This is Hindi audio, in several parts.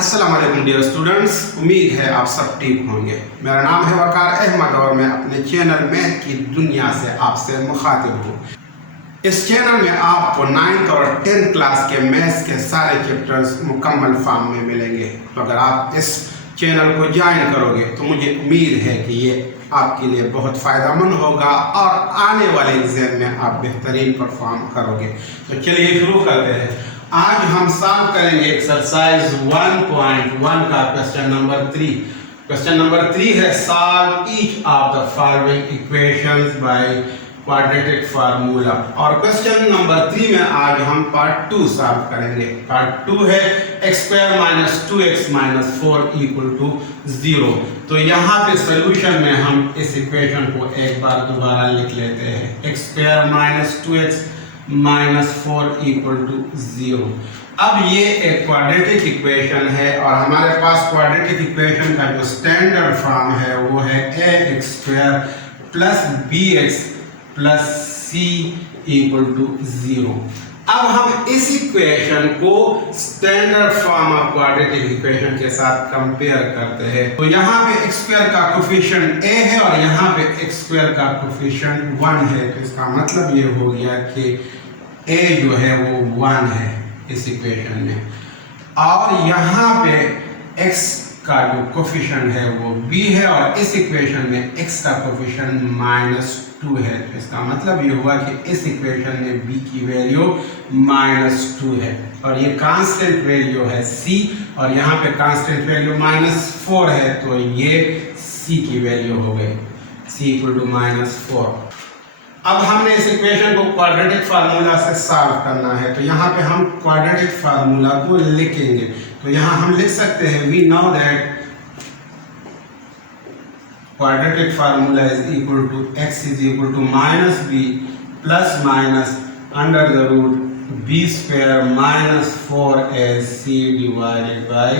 अस्सलाम वालेकुम डियर स्टूडेंट्स, उम्मीद है आप सब ठीक होंगे। मेरा नाम है वकार अहमद और मैं अपने चैनल मैथ की दुनिया से आपसे मुखातिब हूँ। इस चैनल में आपको 9th और 10th क्लास के मैथ्स के सारे चैप्टर्स मुकम्मल फॉर्म में मिलेंगे। तो अगर आप इस चैनल को ज्वाइन करोगे तो मुझे उम्मीद है कि ये आपके लिए बहुत फ़ायदेमंद होगा और आने वाले एग्जाम में आप बेहतरीन परफॉर्म करोगे। तो चलिए शुरू करते हैं। आज हम सॉल्व करेंगे एक्सरसाइज 1.1 का क्वेश्चन नंबर 3। क्वेश्चन नंबर 3 है solve each of the following equations by quadratic formula. और क्वेश्चन नंबर 3 में आज हम पार्ट 2 सॉल्व करेंगे। पार्ट 2 है x² - 2x - 4 = 0। तो यहाँ पे सोल्यूशन में हम इस इक्वेशन को एक बार दोबारा लिख लेते हैं। x² - 2x -4 = 0। अब ये एक क्वाड्रेटिक इक्वेशन है और हमारे पास क्वाड्रेटिक इक्वेशन का जो स्टैंडर्ड फॉर्म है वो है ax² + bx + c = 0। अब हम इस इक्वेशन को standard form of quadratic equation के साथ कंपेयर करते हैं। तो यहाँ पे x² का कोफिशिएंट a है और यहाँ पे x² का कोफिशिएंट 1 है। तो इसका मतलब ये हो गया कि a जो है वो 1 है इस इक्वेशन में, और यहाँ पे x का जो कोफिशिएंट है वो b है और इस इक्वेशन में x का कोफिशिएंट -2 है। तो इसका मतलब ये हुआ कि इस इक्वेशन में b की वैल्यू -2 है और ये कांस्टेंट वैल्यू है c और यहाँ पे कांस्टेंट वैल्यू -4 है। तो ये c की वैल्यू हो गई, c = -4। अब हमने इस इक्वेशन को क्वाड्रेटिक फार्मूला से सॉल्व करना है। तो यहाँ पे हम क्वाड्रेटिक फार्मूला को लिखेंगे। तो यहाँ हम लिख सकते हैं we know that quadratic formula is equal to x is equal to -b plus minus under the root b square minus 4ac divided by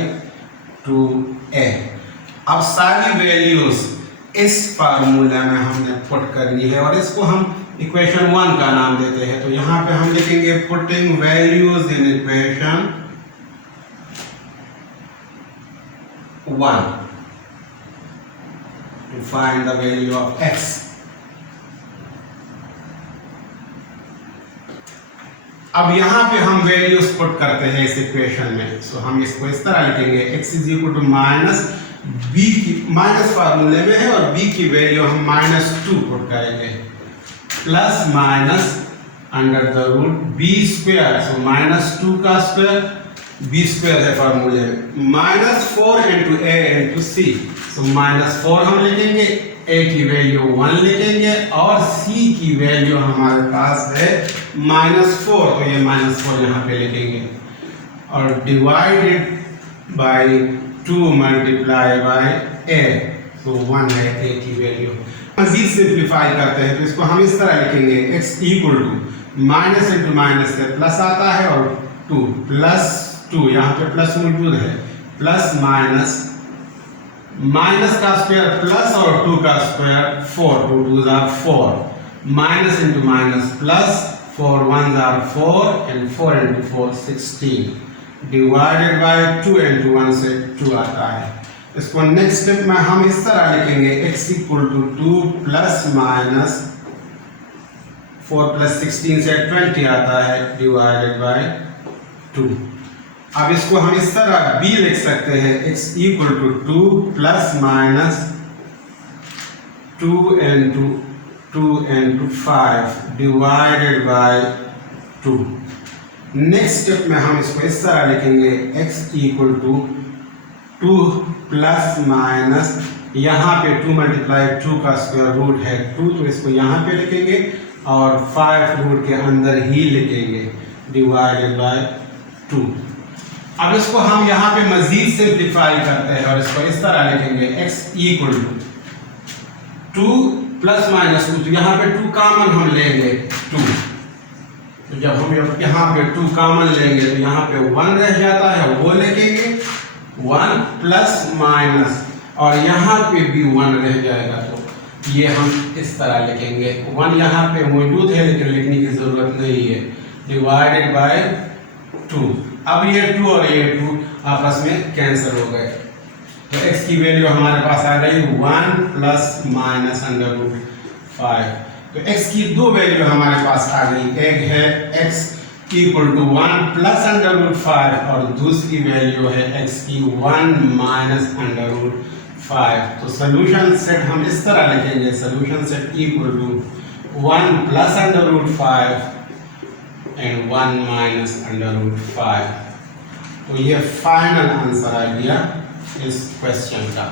2a। अब सारी वैल्यूज इस फार्मूला में हमने पुट करनी है और इसको हम इक्वेशन 1 का नाम देते हैं। तो यहाँ पे हम लिखेंगे putting values in equation 1 to find the value of x। अब यहाँ पे हम वैल्यूज पुट करते हैं इस इक्वेशन में। सो हम इसको इस तरह लिखेंगे x = -b की माइनस फार्मूले में है और b की वैल्यू हम -2 पुट करेंगे plus minus under the root b²। So -2 का स्क्वायर b² है फार्मूले में, -4 × a × c। सो -4 हम लिखेंगे, a की वैल्यू 1 लिखेंगे और c की वैल्यू हमारे पास है -4। तो ये -4 यहाँ पे लिखेंगे और divided by 2 multiply by a। तो 1 है a की वैल्यू। मजीद सिंप्लीफाई करते हैं तो इसको हम इस तरह लिखेंगे x = माइनस × माइनस से प्लस आता है और 2 + 2 यहाँ पे प्लस मौजूद है, प्लस माइनस का स्क्वायर प्लस और 2 का square 4, 2 2s are 4, minus × minus plus, 4 1s are 4 and 4 × 4 16 divided by 2 × 1 से 2 आता है। इसको नेक्स्ट स्टेप में हम इस तरह लिखेंगे x = 2 + माइनस 4 + 16 से 20 आता है डिवाइडेड बाय 2। अब इसको हम इस तरह b लिख सकते हैं x = 2 + minus 2 × 2 × 5 divided by 2। Next step में हम इसको इस तरह लिखेंगे x = 2 + माइनस, यहाँ पे 2 × 2 का स्क्वायर रूट है 2, तो इसको यहाँ पे लिखेंगे और 5 रूट के अंदर ही लिखेंगे डिवाइडेड बाय 2। अब इसको हम यहाँ पे मजीद सिंप्लीफाई करते हैं और इसको इस तरह लिखेंगे x = 2 + -2। तो यहाँ पे 2 कॉमन हम लेंगे 2। तो जब हम यहाँ पे 2 कॉमन लेंगे तो यहाँ पे 1 रह जाता है, वो लिखेंगे 1 + माइनस और यहाँ पे भी 1 रह जाएगा। तो ये हम इस तरह लिखेंगे, 1 यहाँ पे मौजूद है लेकिन लिखने की जरूरत नहीं है, डिवाइडेड बाय 2। अब ये 2 और ये 2 आपस में कैंसिल हो गए। तो x की वैल्यू हमारे पास आ गई 1 प्लस माइनस अंडर रूट 5। तो x की दो वैल्यू हमारे पास आ गई, एक है x equal to 1 plus under root 5 और दूसरी वैल्यू है x की 1 माइनस अंडर रूट 5। तो सोल्यूशन सेट हम इस तरह लिखेंगे, solution set equal to 1 plus under root 5 and 1 minus under root 5। तो ये फाइनल आंसर आ गया इस क्वेश्चन का।